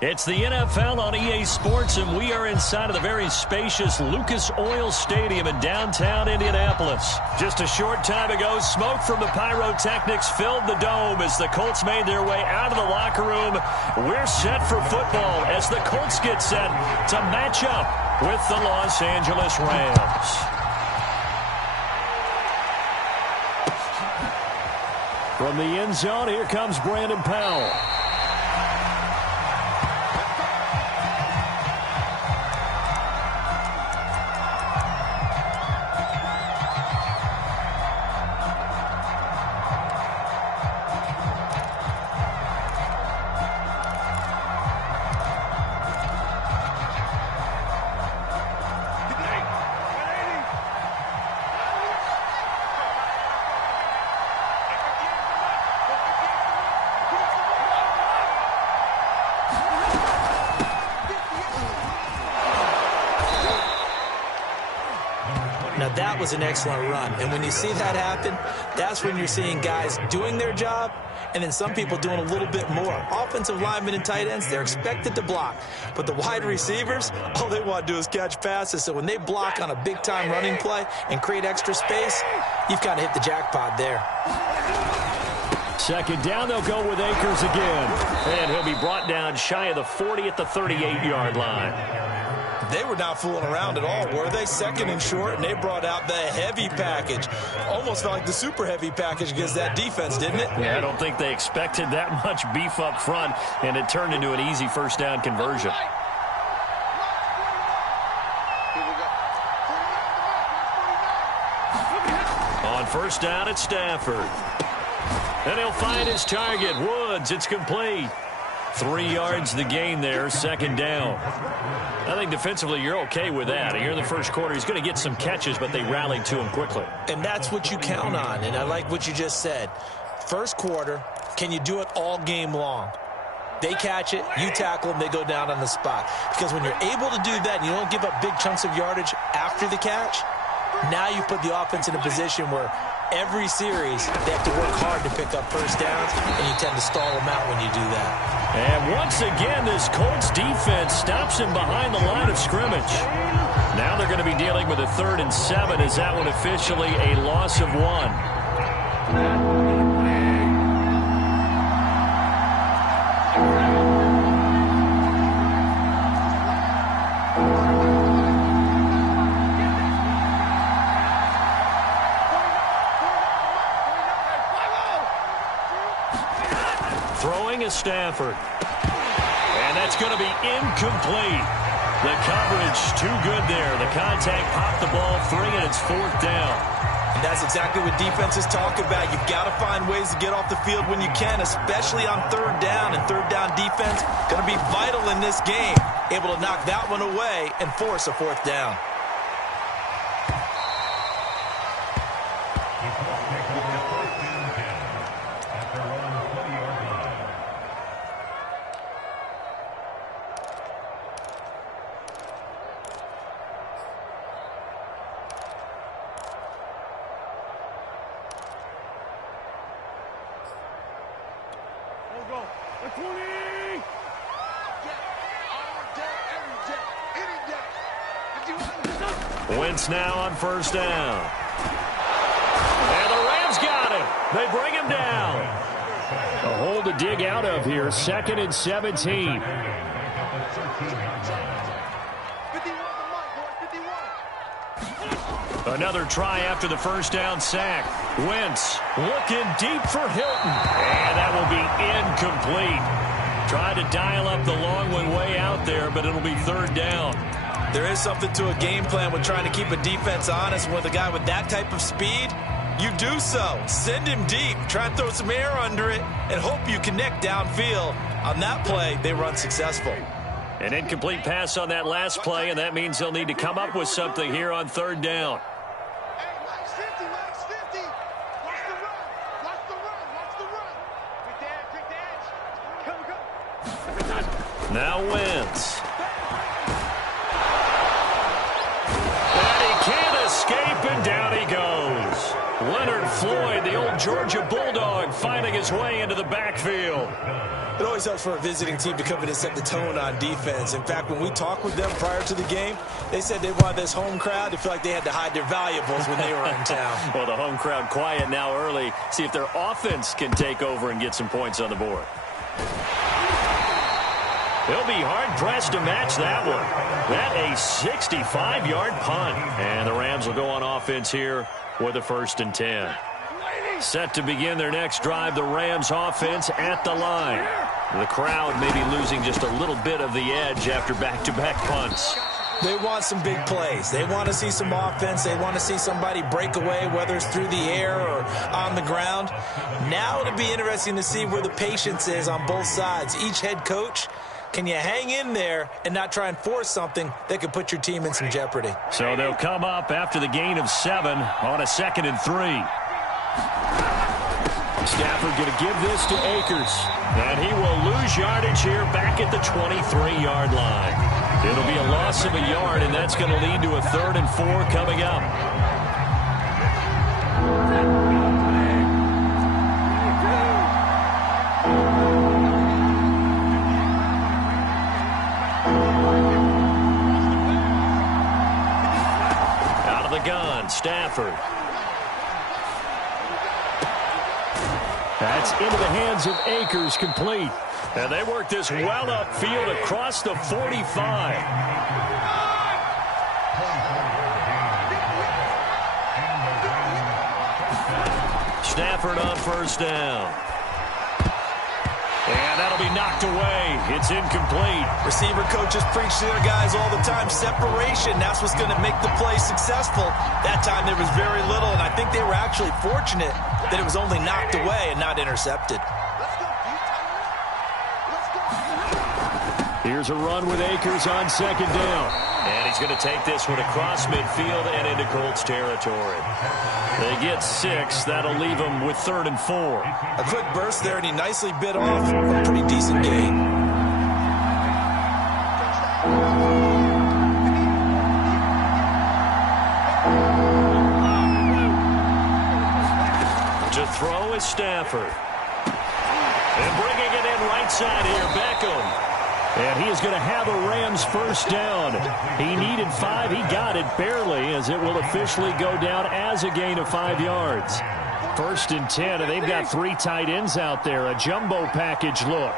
It's the NFL on EA Sports, and we are inside of the very spacious Lucas Oil Stadium in downtown Indianapolis. Just a short time ago, smoke from the pyrotechnics filled the dome as the Colts made their way out of the locker room. We're set for football as the Colts get set to match up with the Los Angeles Rams. From the end zone, here comes Brandon Powell. Now that was an excellent run, and when you see that happen, that's when you're seeing guys doing their job and then some people doing a little bit more. Offensive linemen and tight ends, they're expected to block, but the wide receivers, all they want to do is catch passes. So when they block on a big-time running play and create extra space, you've kind of hit the jackpot there. Second down, they'll go with Akers again, and he'll be brought down shy of the 40 at the 38-yard line. They were not fooling around at all, were they? Second and short, and they brought out the heavy package. Almost felt like the super heavy package against that defense, didn't it? Yeah, I don't think they expected that much beef up front, and it turned into an easy first down conversion. On first down, it's Stafford. And he'll find his target, Woods. It's complete. 3 yards the gain there, second down. I think defensively you're okay with that. Here in the first quarter, he's going to get some catches, but they rallied to him quickly. And that's what you count on, and I like what you just said. First quarter, can you do it all game long? They catch it, you tackle them, they go down on the spot. Because when you're able to do that and you don't give up big chunks of yardage after the catch, now you put the offense in a position where every series they have to work hard to pick up first downs, and you tend to stall them out when you do that. And once again, this Colts defense stops him behind the line of scrimmage. Now they're going to be dealing with a 3rd and 7 as that one officially a loss of 1. Stafford. And that's going to be incomplete. The coverage too good there. The contact popped the ball free, and it's 4th down. And that's exactly what defenses talk about. You've got to find ways to get off the field when you can, especially on 3rd down. And 3rd down defense going to be vital in this game. Able to knock that one away and force a 4th down. Wentz now on first down. And the Rams got him. They bring him down. A hole to dig out of here. 2nd and 17. Another try after the first down sack. Wentz looking deep for Hilton. And that will be incomplete. Tried to dial up the long one way out there, but it'll be 3rd down. There is something to a game plan with trying to keep a defense honest. With a guy with that type of speed, you do so. Send him deep. Try and throw some air under it and hope you connect downfield. On that play, they run successful. An incomplete pass on that last play, and that means they'll need to come up with something here on 3rd down. Now Wentz. And he can't escape, and down he goes. Leonard Floyd, the old Georgia Bulldog, finding his way into the backfield. It always helps for a visiting team to come in and set the tone on defense. In fact, when we talked with them prior to the game, they said they wanted this home crowd to feel like they had to hide their valuables when they were in town. Well, the home crowd quiet now early. See if their offense can take over and get some points on the board. They'll be hard-pressed to match that one. That a 65-yard punt. And the Rams will go on offense here with a 1st and 10. Set to begin their next drive, the Rams offense at the line. The crowd may be losing just a little bit of the edge after back-to-back punts. They want some big plays. They want to see some offense. They want to see somebody break away, whether it's through the air or on the ground. Now it'll be interesting to see where the patience is on both sides. Each head coach, can you hang in there and not try and force something that could put your team in some jeopardy? So they'll come up after the gain of 7 on a 2nd and 3. Stafford going to give this to Akers. And he will lose yardage here back at the 23-yard line. It'll be a loss of a yard, and that's going to lead to a 3rd and 4 coming up. Out of the gun, Stafford. That's into the hands of Akers, complete. And they work this well upfield across the 45. Stafford on 1st down. And that'll be knocked away. It's incomplete. Receiver coaches preach to their guys all the time. Separation, that's what's going to make the play successful. That time there was very little, and I think they were actually fortunate that it was only knocked away and not intercepted. Here's a run with Akers on 2nd down. And he's going to take this one across midfield and into Colts territory. They get 6. That'll leave them with 3rd and 4. A quick burst there, and he nicely bit off a pretty decent gain. To throw is Stafford. And bringing it in right side here, Beckham. And he is going to have a Rams 1st down. He needed 5. He got it barely, as it will officially go down as a gain of 5 yards. 1st and 10, and they've got 3 tight ends out there. A jumbo package look.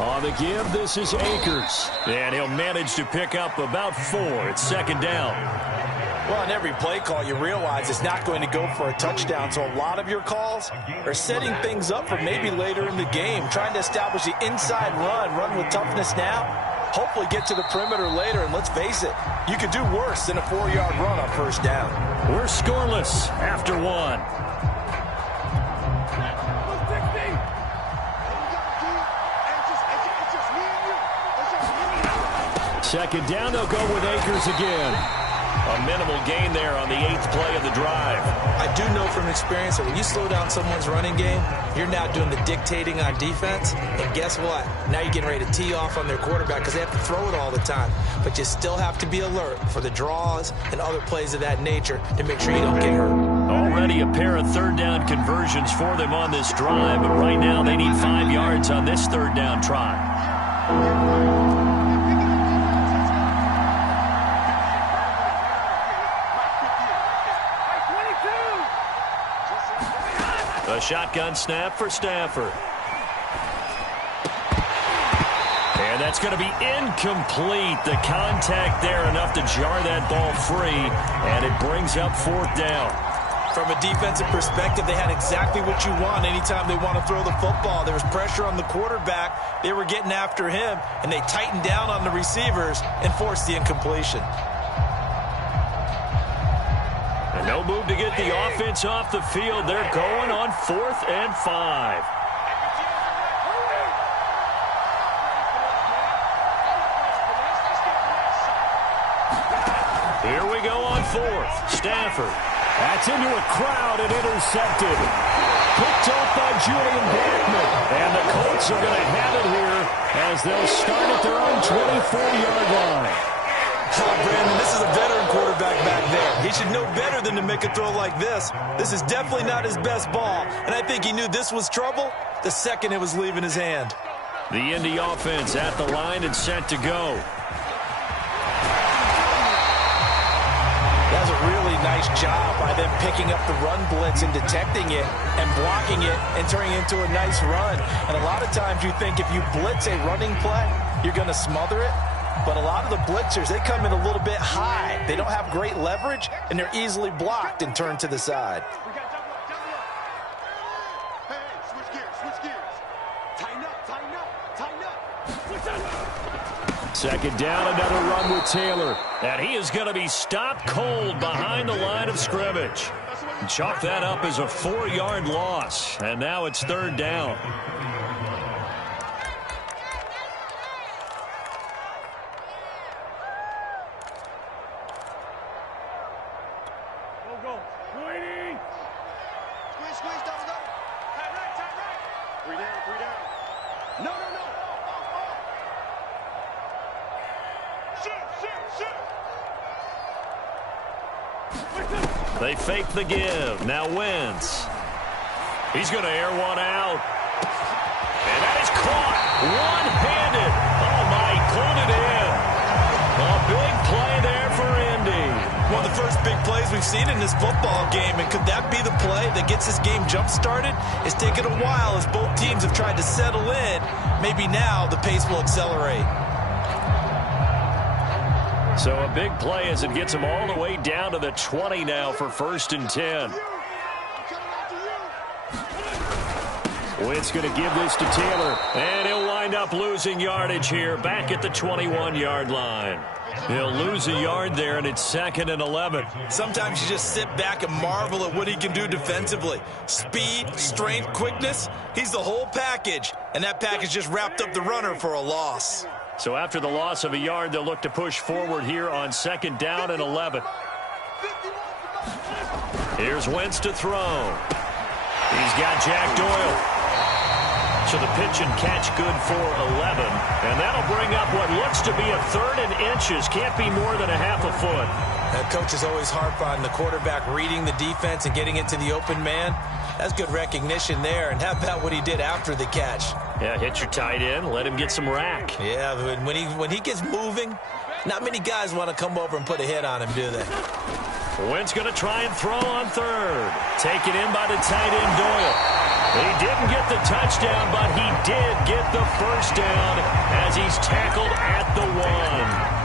On the give, this is Akers. And he'll manage to pick up about 4. It's 2nd down. Well, on every play call, you realize it's not going to go for a touchdown. So a lot of your calls are setting things up for maybe later in the game, trying to establish the inside run with toughness now, hopefully get to the perimeter later. And let's face it, you could do worse than a 4-yard run on 1st down. We're scoreless after 1. Second down, they'll go with Akers again. A minimal gain there on the 8th play of the drive. I do know from experience that when you slow down someone's running game, you're now doing the dictating on defense. And guess what? Now you're getting ready to tee off on their quarterback because they have to throw it all the time. But you still have to be alert for the draws and other plays of that nature to make sure you don't get hurt. Already a pair of 3rd down conversions for them on this drive, but right now they need 5 yards on this 3rd down try. A shotgun snap for Stafford. And that's going to be incomplete. The contact there enough to jar that ball free, and it brings up 4th down. From a defensive perspective, they had exactly what you want anytime they want to throw the football. There was pressure on the quarterback. They were getting after him, and they tightened down on the receivers and forced the incompletion. And no move to get the offense off the field. They're going on 4th and 5. Here we go on 4th. Stafford. That's into a crowd and intercepted. Picked off by Julian Blackman. And the Colts are going to have it here as they'll start at their own 24-yard line. Brandon, this is a veteran quarterback back there. He should know better than to make a throw like this. This is definitely not his best ball, and I think he knew this was trouble the second it was leaving his hand. The Indy offense at the line and set to go. That was a really nice job by them picking up the run blitz and detecting it and blocking it and turning it into a nice run. And a lot of times you think if you blitz a running play, you're going to smother it. But a lot of the blitzers, they come in a little bit high. They don't have great leverage, and they're easily blocked and turned to the side. Second down, another run with Taylor. And he is going to be stopped cold behind the line of scrimmage. Chalk that up as a 4-yard loss. And now it's third down. They fake the give. Now Wentz. He's going to air one out. And that is caught. One-handed. Oh, my. Pulled it in. A big play there for Indy. One of the first big plays we've seen in this football game. And could that be the play that gets this game jump-started? It's taken a while as both teams have tried to settle in. Maybe now the pace will accelerate. So a big play as it gets them all the way down to the 20 now for 1st and 10. Wentz going to give this to Taylor, and he'll wind up losing yardage here back at the 21-yard line. He'll lose a yard there, and it's 2nd and 11. Sometimes you just sit back and marvel at what he can do defensively. Speed, strength, quickness, he's the whole package, and that package just wrapped up the runner for a loss. So after the loss of a yard, they'll look to push forward here on 2nd down and 11. Here's Wentz to throw. He's got Jack Doyle. So the pitch and catch good for 11. And that'll bring up what looks to be a 3rd and inches. Can't be more than a half a foot. That coach is always harp on the quarterback reading the defense and getting it to the open man. That's good recognition there. And how about what he did after the catch? Yeah, hit your tight end, let him get some rack. Yeah, when he gets moving, not many guys want to come over and put a hit on him, do they? Wentz going to try and throw on 3rd. Taken in by the tight end, Doyle. He didn't get the touchdown, but he did get the first down as he's tackled at the 1.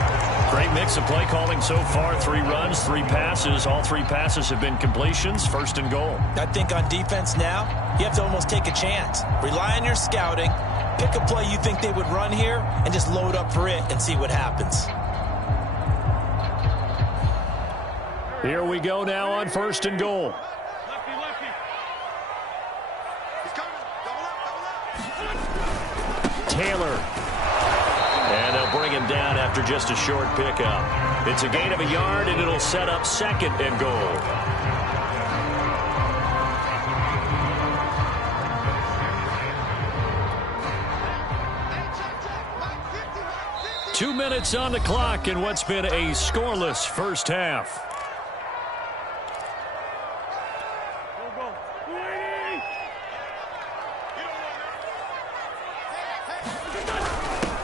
Great mix of play calling so far. 3 runs, 3 passes. All 3 passes have been completions. 1st and goal. I think on defense now, you have to almost take a chance. Rely on your scouting. Pick a play you think they would run here and just load up for it and see what happens. Here we go now on 1st and goal. Taylor. And they'll bring him down after just a short pickup. It's a gain of a yard, and it'll set up 2nd and goal. Two minutes on the clock in what's been a scoreless first half.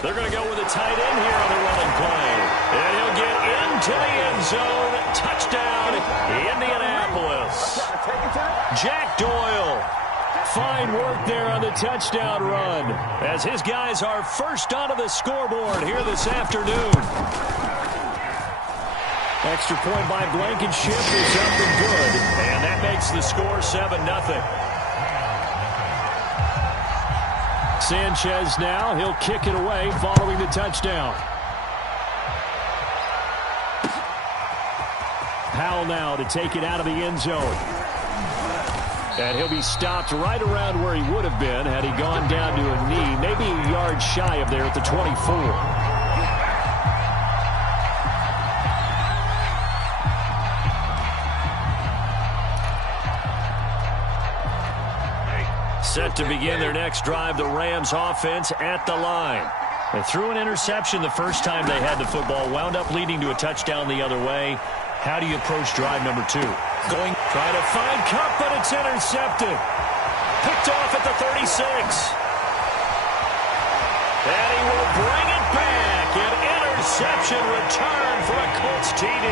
They're going to go with a tight end here on the running play. And he'll get into the end zone. Touchdown, Indianapolis. Jack Doyle. Fine work there on the touchdown run as his guys are first onto the scoreboard here this afternoon. Extra point by Blankenship is up and good. And that makes the score 7-0. Sanchez now, he'll kick it away following the touchdown. Powell now to take it out of the end zone. And he'll be stopped right around where he would have been had he gone down to a knee, maybe a yard shy of there at the 24. Set to begin their next drive, the Rams offense at the line. They threw an interception the first time they had the football, wound up leading to a touchdown the other way. How do you approach drive number 2? Trying to find Cup, but it's intercepted. Picked off at the 36. And he will bring it back. An interception return for a Colts TD.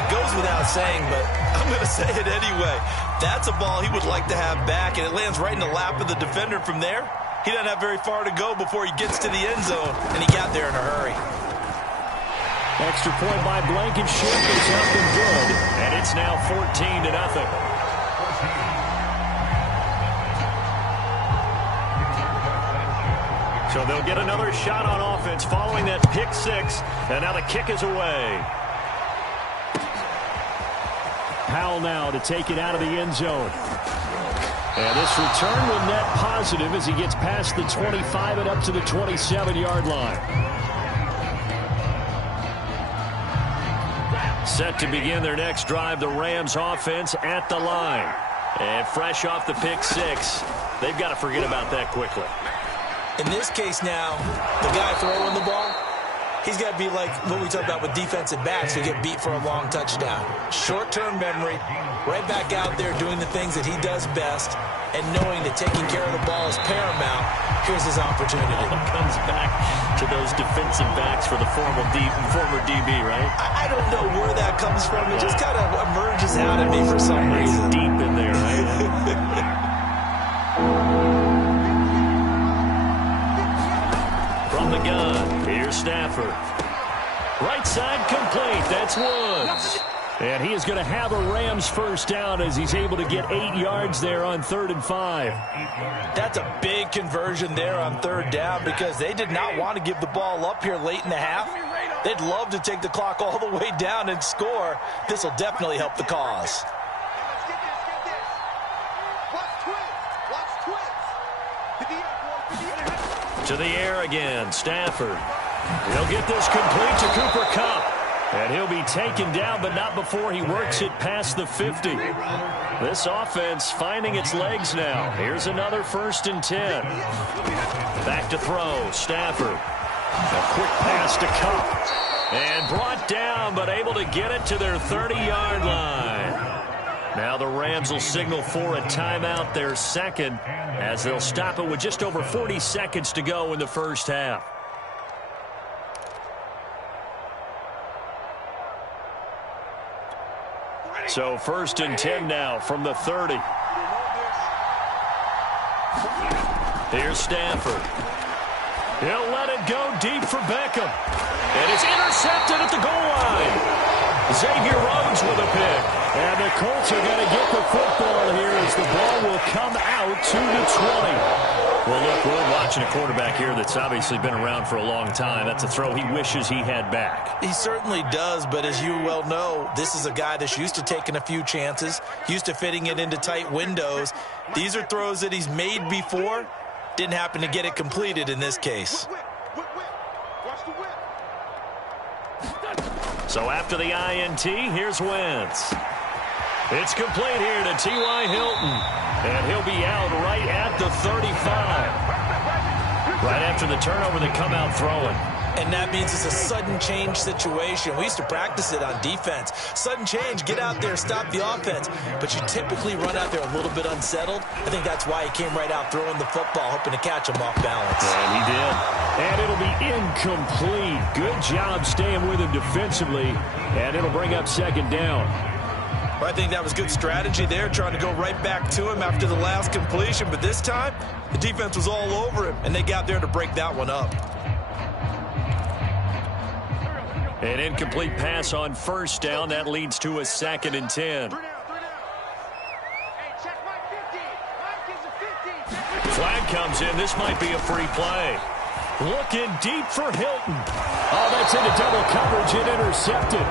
It goes without saying, but I'm going to say it anyway. That's a ball he would like to have back, and it lands right in the lap of the defender from there. He doesn't have very far to go before he gets to the end zone, and he got there in a hurry. Extra point by Blankenship is up and good, and it's now 14-0. So they'll get another shot on offense following that pick 6, and now the kick is away. Powell now to take it out of the end zone. And this return will net positive as he gets past the 25 and up to the 27-yard line. Set to begin their next drive, the Rams offense at the line. And fresh off the pick 6, they've got to forget about that quickly. In this case now, the guy throwing the ball, he's got to be like what we talked about with defensive backs who get beat for a long touchdown. Short-term memory, right back out there doing the things that he does best, and knowing that taking care of the ball is paramount. Here's his opportunity. Comes back to those defensive backs for the former DB, right? I don't know where that comes from. It just kind of emerges out of me for some reason. Deep in there, right? From the gun, here's Stafford. Right side complete. That's Woods. And he is going to have a Rams first down as he's able to get 8 yards there on 3rd and 5. That's a big conversion there on 3rd down because they did not want to give the ball up here late in the half. They'd love to take the clock all the way down and score. This will definitely help the cause. To the air again, Stafford. He'll get this complete to Cooper Kupp. And he'll be taken down, but not before he works it past the 50. This offense finding its legs now. Here's another 1st and 10. Back to throw, Stafford. A quick pass to Kupp. And brought down, but able to get it to their 30-yard line. Now the Rams will signal for a timeout, their second, as they'll stop it with just over 40 seconds to go in the first half. So 1st and 10 now from the 30. Here's Stafford. He'll let it go deep for Beckham. And it's intercepted at the goal line. Xavier Rhodes with a pick. And the Colts are going to get the football here as the ball will come out to the 20. Well, look, we're watching a quarterback here that's obviously been around for a long time. That's a throw he wishes he had back. He certainly does, but as you well know, this is a guy that's used to taking a few chances, used to fitting it into tight windows. These are throws that he's made before. Didn't happen to get it completed in this case. So after the INT, here's Wentz. It's complete here to T.Y. Hilton. And he'll be out right at the 35. Right after the turnover, they come out throwing. And that means it's a sudden change situation. We used to practice it on defense. Sudden change, get out there, stop the offense. But you typically run out there a little bit unsettled. I think that's why he came right out throwing the football, hoping to catch him off balance. And he did. And it'll be incomplete. Good job staying with him defensively. And it'll bring up 2nd down. I think that was good strategy there, trying to go right back to him after the last completion. But this time, the defense was all over him, and they got there to break that one up. An incomplete pass on 1st down. That leads to a 2nd and 10. Flag comes in. This might be a free play. Looking deep for Hilton. Oh, that's into double coverage and intercepted.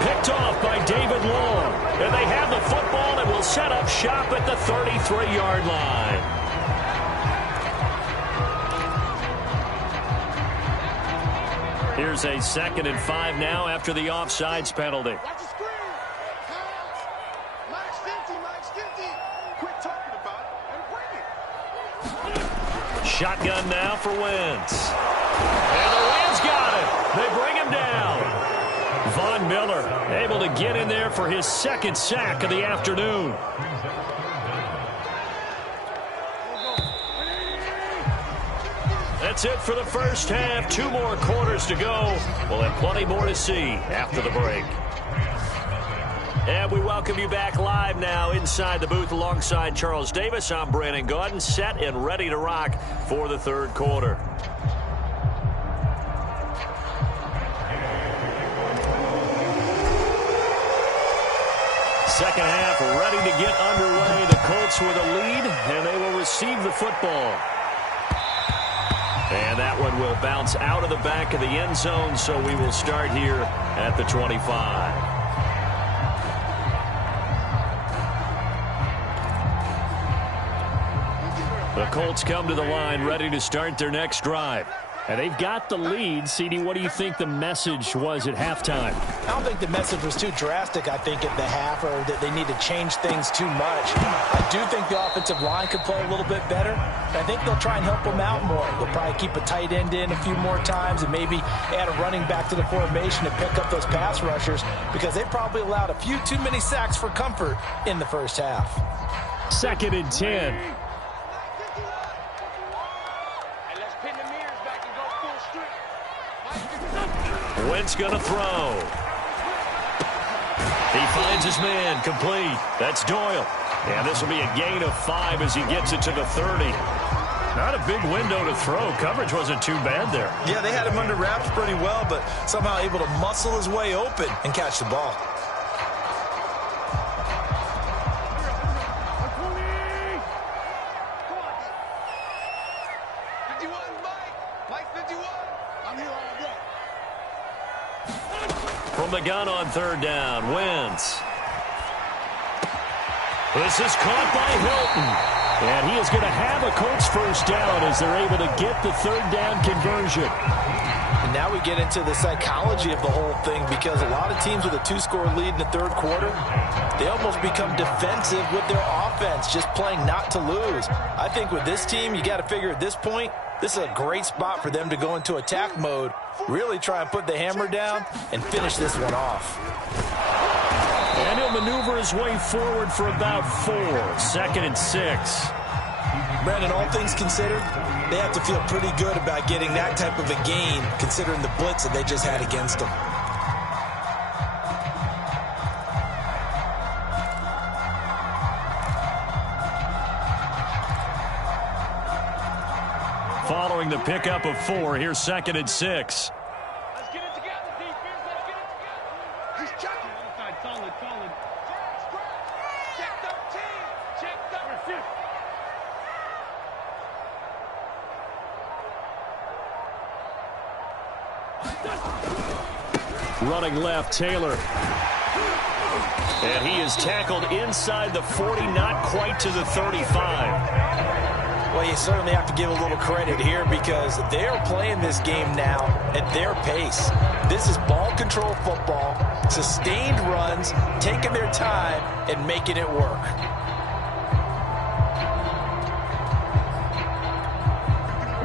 Picked off by David Long. And they have the football and will set up shop at the 33-yard line. Here's a 2nd and 5 now after the offsides penalty. Shotgun now for Wentz. And the Rams got it. They bring him down. Von Miller able to get in there for his second sack of the afternoon. That's it for the first half. 2 more quarters to go. We'll have plenty more to see after the break. And we welcome you back live now inside the booth alongside Charles Davis. I'm Brandon Gaudin, set and ready to rock for the third quarter. Second half ready to get underway. The Colts with a lead, and they will receive the football. And that one will bounce out of the back of the end zone, so we will start here at the 25. The Colts come to the line ready to start their next drive. And they've got the lead. CD, what do you think the message was at halftime? I don't think the message was too drastic, I think, at the half, or that they need to change things too much. I do think the offensive line could play a little bit better. I think they'll try and help them out more. They'll probably keep a tight end in a few more times and maybe add a running back to the formation to pick up those pass rushers, because they probably allowed a few too many sacks for comfort in the first half. 2nd and 10. Wentz going to throw. He finds his man, complete. That's Doyle. And this will be a gain of 5 as he gets it to the 30. Not a big window to throw. Coverage wasn't too bad there. Yeah, they had him under wraps pretty well, but somehow able to muscle his way open and catch the ball. From the gun on 3rd down, Wentz. This is caught by Hilton. And he is going to have a Colts first down as they're able to get the 3rd down conversion. And now we get into the psychology of the whole thing, because a lot of teams with a 2-score lead in the 3rd quarter, they almost become defensive with their offense, just playing not to lose. I think with this team, you got to figure at this point, this is a great spot for them to go into attack mode, really try and put the hammer down and finish this one off. And he'll maneuver his way forward for about 4. 2nd and 6. Brandon, all things considered, they have to feel pretty good about getting that type of a gain, considering the blitz that they just had against them. Following the pickup of 4, here's 2nd and 6. Let's get it together, defense. Let's get it together. He's checking. Solid. Check 13. Check 13. Running left, Taylor. And he is tackled inside the 40, not quite to the 35. Well, you certainly have to give a little credit here, because they're playing this game now at their pace. This is ball control football, sustained runs, taking their time and making it work.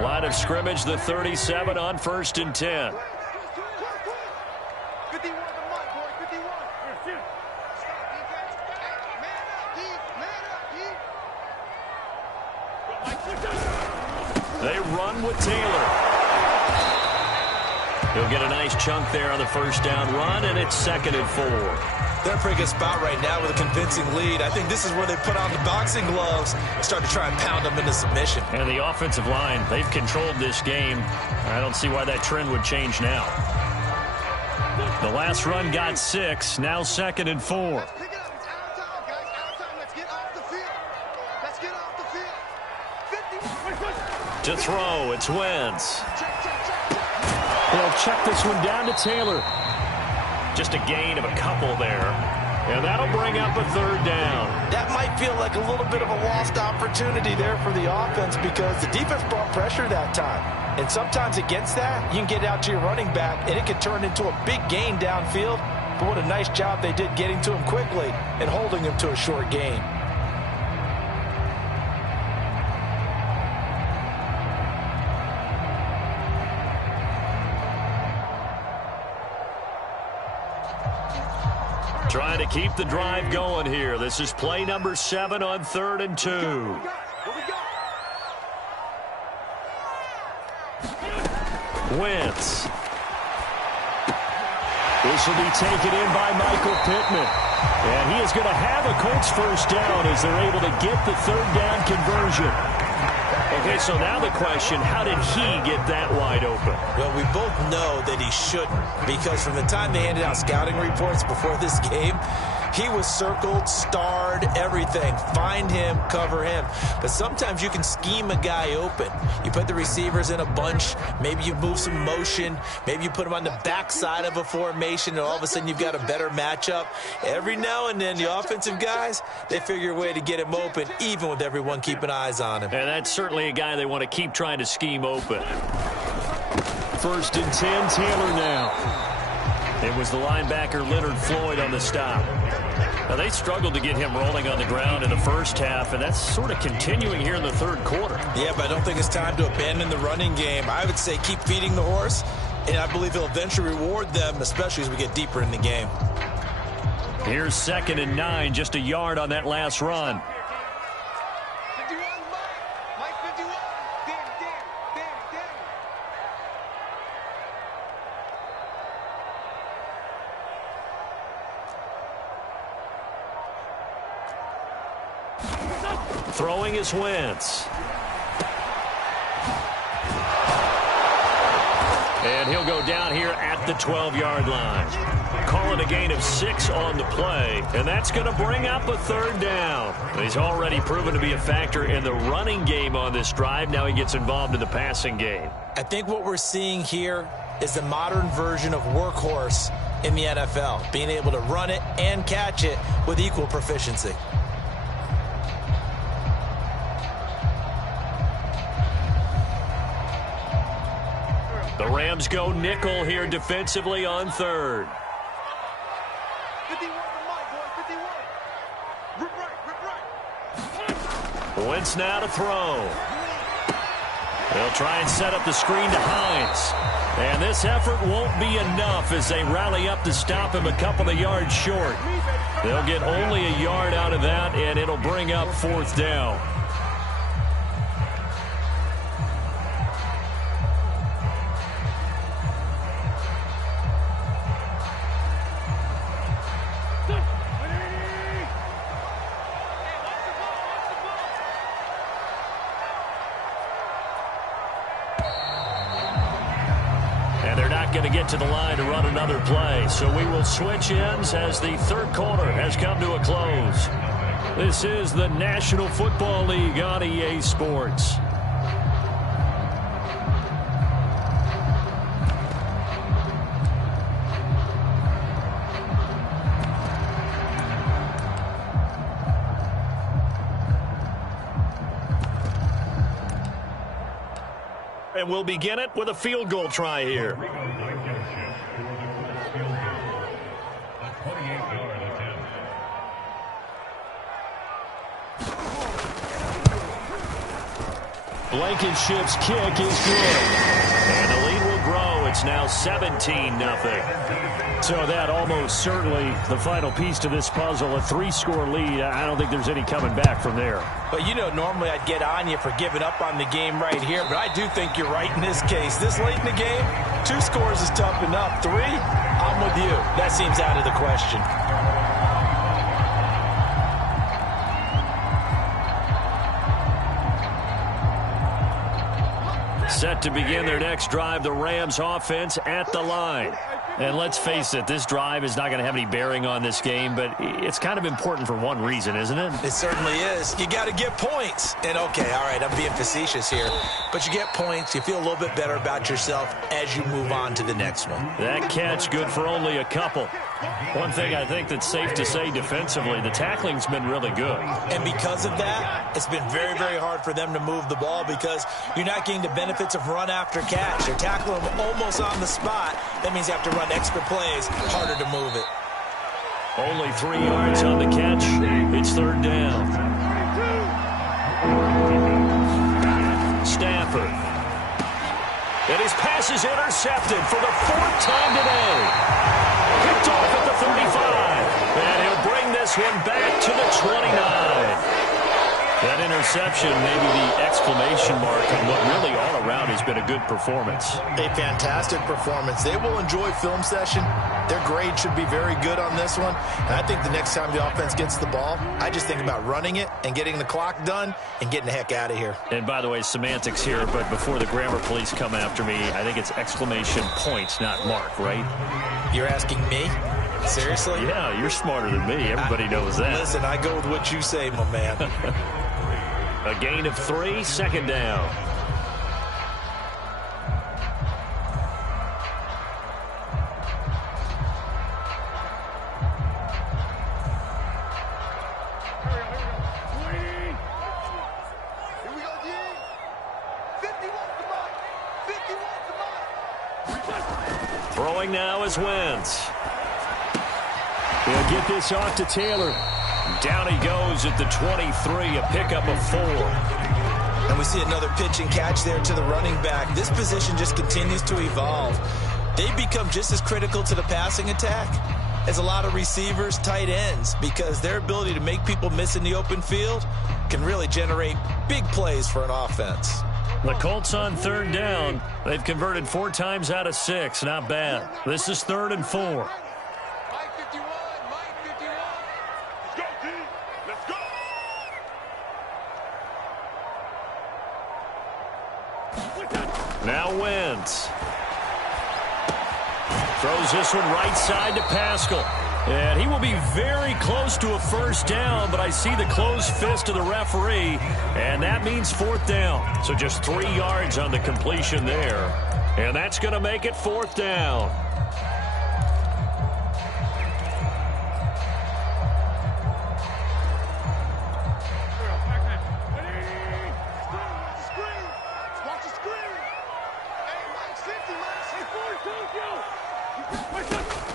Line of scrimmage, the 37 on 1st and 10. 51 to Mike, boy. 51. Stop, defense. Man up, D. They run with Taylor. He'll get a nice chunk there on the first down run, and it's 2nd and 4. They're in a pretty good spot right now with a convincing lead. I think this is where they put on the boxing gloves and start to try and pound them into submission. And the offensive line, they've controlled this game. I don't see why that trend would change now. The last run got 6, now 2nd and 4. Let's pick it up. It's out of time, guys. Out of time. Let's get off the field. Let's get off the field. 50. To throw, it's Wentz. Check. They'll check this one down to Taylor. Just a gain of a couple there. And that'll bring up a 3rd down. That might feel like a little bit of a lost opportunity there for the offense, because the defense brought pressure that time. And sometimes against that, you can get out to your running back, and it can turn into a big gain downfield. But what a nice job they did getting to him quickly and holding him to a short gain. Trying to keep the drive going here. This is play number 7 on 3rd and 2. Wentz. This will be taken in by Michael Pittman. And he is going to have a Colts first down as they're able to get the 3rd down conversion. Okay, so now the question, how did he get that wide open? Well, we both know that he shouldn't, because from the time they handed out scouting reports before this game, he was circled, starred, everything. Find him, cover him. But sometimes you can scheme a guy open. You put the receivers in a bunch. Maybe you move some motion. Maybe you put them on the backside of a formation, and all of a sudden you've got a better matchup. Every now and then, the offensive guys, they figure a way to get him open, even with everyone keeping eyes on him. And that's certainly a guy they want to keep trying to scheme open. 1st and 10, Taylor now. It was the linebacker Leonard Floyd on the stop. Now, they struggled to get him rolling on the ground in the first half, and that's sort of continuing here in the 3rd quarter. Yeah, but I don't think it's time to abandon the running game. I would say keep feeding the horse, and I believe he'll eventually reward them, especially as we get deeper in the game. Here's 2nd and 9, just a yard on that last run. Throwing is Wentz. And he'll go down here at the 12-yard line. Calling a gain of 6 on the play, and that's going to bring up a 3rd down. He's already proven to be a factor in the running game on this drive. Now he gets involved in the passing game. I think what we're seeing here is the modern version of workhorse in the NFL, being able to run it and catch it with equal proficiency. The Rams go nickel here defensively on 3rd. 51 for Mike, boys, 51. Rip right. Wentz now to throw. They'll try and set up the screen to Hines. And this effort won't be enough as they rally up to stop him a couple of yards short. They'll get only a yard out of that, and it'll bring up 4th down. Going to get to the line to run another play, so we will switch ends as the 3rd quarter has come to a close. This is the National Football League on EA Sports. And we'll begin it with a field goal try here. Blankenship's kick is good. And the lead will grow. It's now 17-0. So that almost certainly the final piece to this puzzle, a 3-score lead. I don't think there's any coming back from there. But, you know, normally I'd get on you for giving up on the game right here, but I do think you're right in this case. This late in the game, 2 scores is tough enough. 3, I'm with you. That seems out of the question. Set to begin their next drive, the Rams offense at the line. And let's face it, this drive is not going to have any bearing on this game, but it's kind of important for one reason, isn't it? It certainly is. You got to get points. And, okay, all right, I'm being facetious here. But you get points, you feel a little bit better about yourself as you move on to the next one. That catch good for only a couple. One thing I think that's safe to say defensively, the tackling's been really good. And because of that, it's been very, very hard for them to move the ball because you're not getting the benefits of run after catch. They're tackling them almost on the spot. That means you have to run extra plays, harder to move it. Only 3 yards on the catch. It's 3rd down. Stafford. And his pass is intercepted for the 4th time today. Picked off at the 35. And he'll bring this one back to the 29. That interception, maybe the exclamation mark on what really all around has been a good performance. A fantastic performance. They will enjoy film session. Their grade should be very good on this one. And I think the next time the offense gets the ball, I just think about running it and getting the clock done and getting the heck out of here. And by the way, semantics here, but before the grammar police come after me, I think it's exclamation points, not mark, right? You're asking me? Seriously? Yeah, you're smarter than me. Everybody knows that. Listen, I go with what you say, my man. A gain of 3, second down. Throwing now is Wentz. He'll get this off to Taylor. Down he goes at the 23, a pickup of 4. And we see another pitch and catch there to the running back. This position just continues to evolve. They become just as critical to the passing attack as a lot of receivers, tight ends, because their ability to make people miss in the open field can really generate big plays for an offense. The Colts on third down. They've converted 4 times out of 6. Not bad. This is 3rd and 4. Now Wentz. Throws this one right side to Pascal. And he will be very close to a first down, but I see the closed fist of the referee, and that means 4th down. So just 3 yards on the completion there. And that's going to make it 4th down.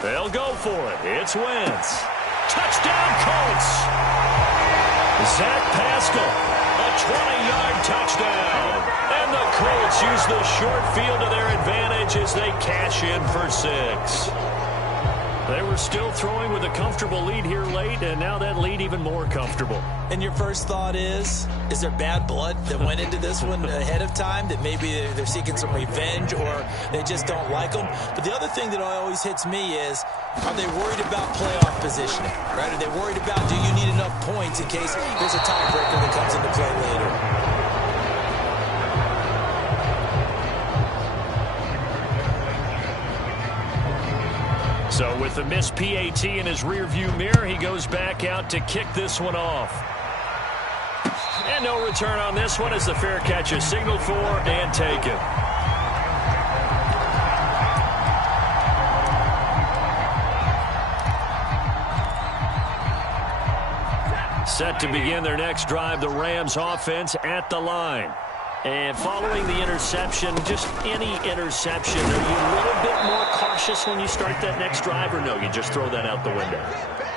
They'll go for it. It's Wentz. Touchdown, Colts. Zach Pascal, a 20-yard touchdown. And the Colts use the short field to their advantage as they cash in for 6. They were still throwing with a comfortable lead here late, and now that lead even more comfortable. And your first thought is there bad blood that went into this one ahead of time, that maybe they're seeking some revenge or they just don't like them? But the other thing that always hits me is, are they worried about playoff positioning? Right? Are they worried about, do you need enough points in case there's a tiebreaker that comes into play later? So with the missed PAT in his rearview mirror, he goes back out to kick this one off. And no return on this one as the fair catch is signaled for and taken. Set to begin their next drive, the Rams offense at the line. And following the interception, just any interception, are you a little bit more cautious when you start that next drive, or no, you just throw that out the window?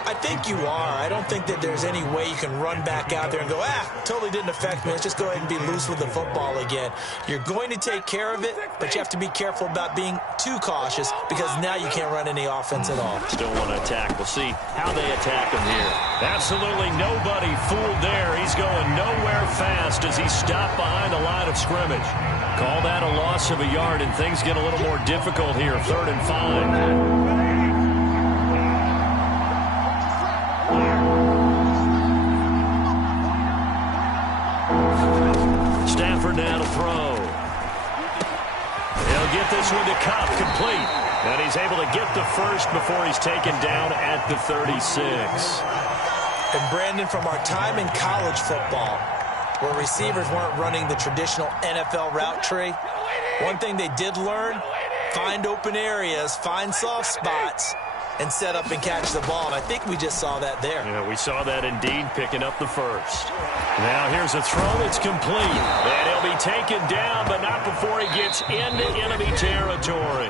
I think you are. I don't think that there's any way you can run back out there and go, totally didn't affect me. Let's just go ahead and be loose with the football again. You're going to take care of it, but you have to be careful about being too cautious because now you can't run any offense at all. Still want to attack. We'll see how they attack him here. Absolutely nobody fooled there. He's going nowhere fast as he stopped behind the line of scrimmage. Call that a loss of a yard, and things get a little more difficult here. 3rd and 5. Stafford now to throw. He'll get this one to Cobb, complete. And he's able to get the first before he's taken down at the 36. And Brandon, from our time in college football, where receivers weren't running the traditional NFL route tree, one thing they did learn, find open areas, find soft spots, and set up and catch the ball. And I think we just saw that there. Yeah, we saw that indeed, picking up the first. Now here's a throw that's complete. And he'll be taken down, but not before he gets into enemy territory.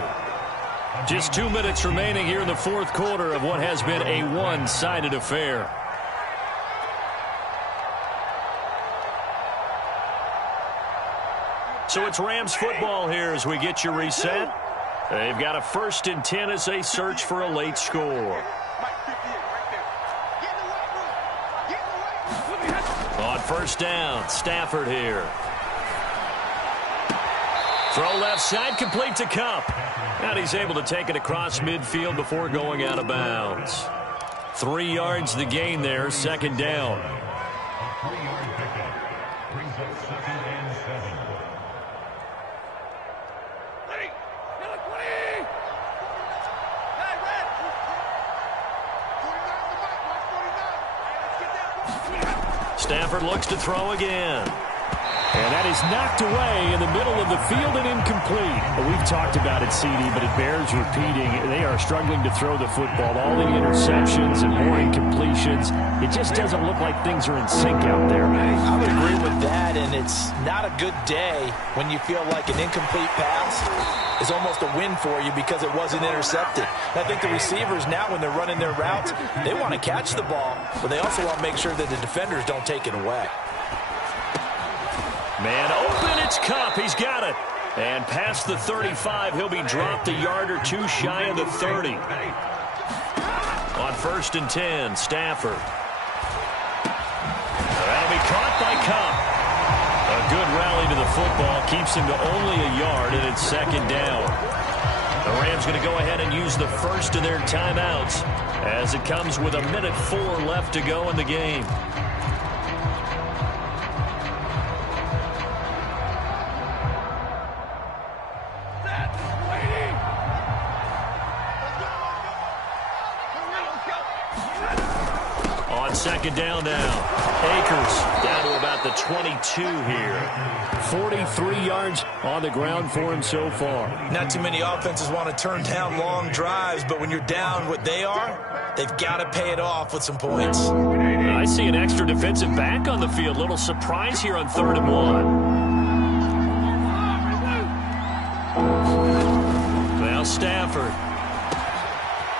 Just 2 minutes remaining here in the 4th quarter of what has been a one-sided affair. So it's Rams football here as we get you reset. They've got a 1st and 10 as they search for a late score. first down. Stafford here. Throw left side, complete to Kupp. And he's able to take it across midfield before going out of bounds. 3 yards the gain there, second down. 3-yard pickup brings up 2nd and 7. Ready. Yellow 20. Hey, red. 49 the back. Watch 49. Hey, let's get that. Stafford looks to throw again. And that is knocked away in the middle of the field and incomplete. We've talked about it, CD, but it bears repeating. They are struggling to throw the football. All the interceptions and more incompletions. It just doesn't look like things are in sync out there. I would agree with that, and it's not a good day when you feel like an incomplete pass is almost a win for you because it wasn't intercepted. And I think the receivers now, when they're running their routes, they want to catch the ball, but they also want to make sure that the defenders don't take it away. Man open, it's Kupp. He's got it. And past the 35, he'll be dropped a yard or two shy of the 30. On 1st and 10, Stafford. That'll be caught by Kupp. A good rally to the football keeps him to only a yard, and it's second down. The Rams going to go ahead and use the first of their timeouts as it comes with 1:04 left to go in the game. Second down now. Akers down to about the 22 here. 43 yards on the ground for him so far. Not too many offenses want to turn down long drives, but when you're down what they are, they've got to pay it off with some points. I see an extra defensive back on the field. Little surprise here on 3rd and 1. Now Stafford.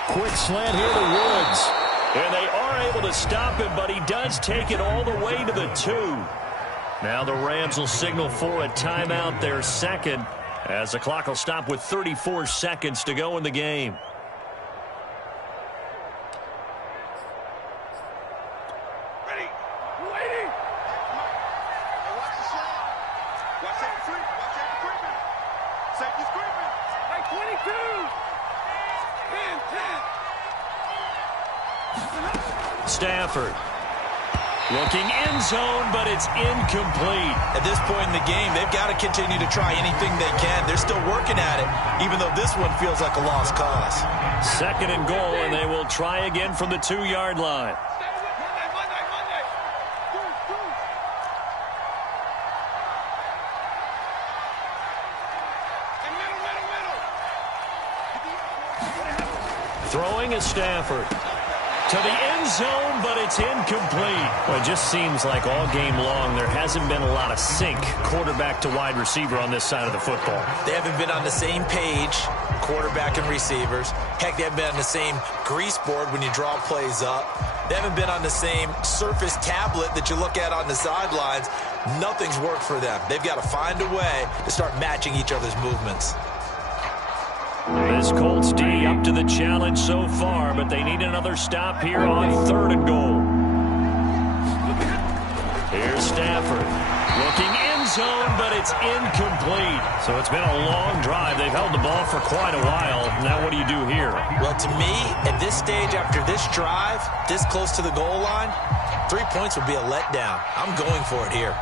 Quick slant here to Woods. And they are able to stop him, but he does take it all the way to the 2. Now the Rams will signal for a timeout, their second, as the clock will stop with 34 seconds to go in the game. Ready. Waiting. Hey, watch the slide. Watch safety creep. Watch safety creeping. Safety's creeping. Hey, 22. 10. Stafford looking end zone, but it's incomplete. At this point in the game, they've got to continue to try anything they can. They're still working at it, even though this one feels like a lost cause. 2nd and goal, and they will try again from the 2-yard line. Monday. Middle. Throwing is Stafford. To the end zone, but it's incomplete. Well, it just seems like all game long there hasn't been a lot of sync quarterback to wide receiver on this side of the football. They haven't been on the same page, quarterback and receivers. Heck, they haven't been on the same grease board when you draw plays up. They haven't been on the same surface tablet that you look at on the sidelines. Nothing's worked for them. They've got to find a way to start matching each other's movements. This Colts D up to the challenge so far, but they need another stop here on 3rd and goal. Here's Stafford. Looking end zone, but it's incomplete. So it's been a long drive. They've held the ball for quite a while. Now what do you do here? Well, to me, at this stage, after this drive, this close to the goal line, 3 points would be a letdown. I'm going for it here.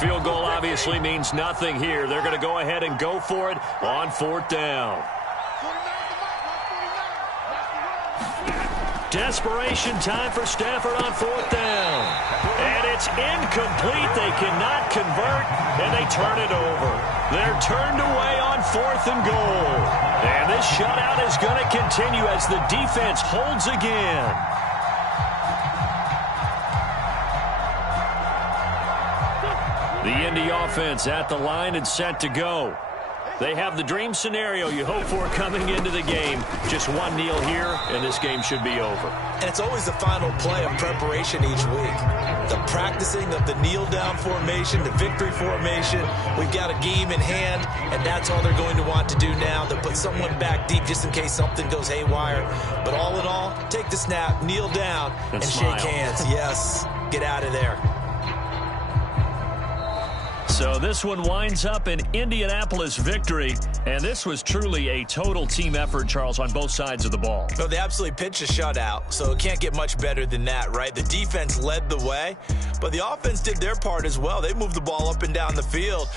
Field goal obviously means nothing here. They're going to go ahead and go for it on 4th down. Desperation time for Stafford on 4th down. And it's incomplete. They cannot convert, and they turn it over. They're turned away on 4th and goal. And this shutout is going to continue as the defense holds again. The Indy offense at the line and set to go. They have the dream scenario you hope for coming into the game. Just one kneel here, and this game should be over. And it's always the final play of preparation each week. The practicing of the kneel-down formation, the victory formation. We've got a game in hand, and that's all they're going to want to do now. They'll put someone back deep just in case something goes haywire. But all in all, take the snap, kneel down, and shake hands. Yes, get out of there. So this one winds up an Indianapolis victory, and this was truly a total team effort, Charles, on both sides of the ball. No, they absolutely pitched a shutout, so it can't get much better than that, right? The defense led the way, but the offense did their part as well. They moved the ball up and down the field.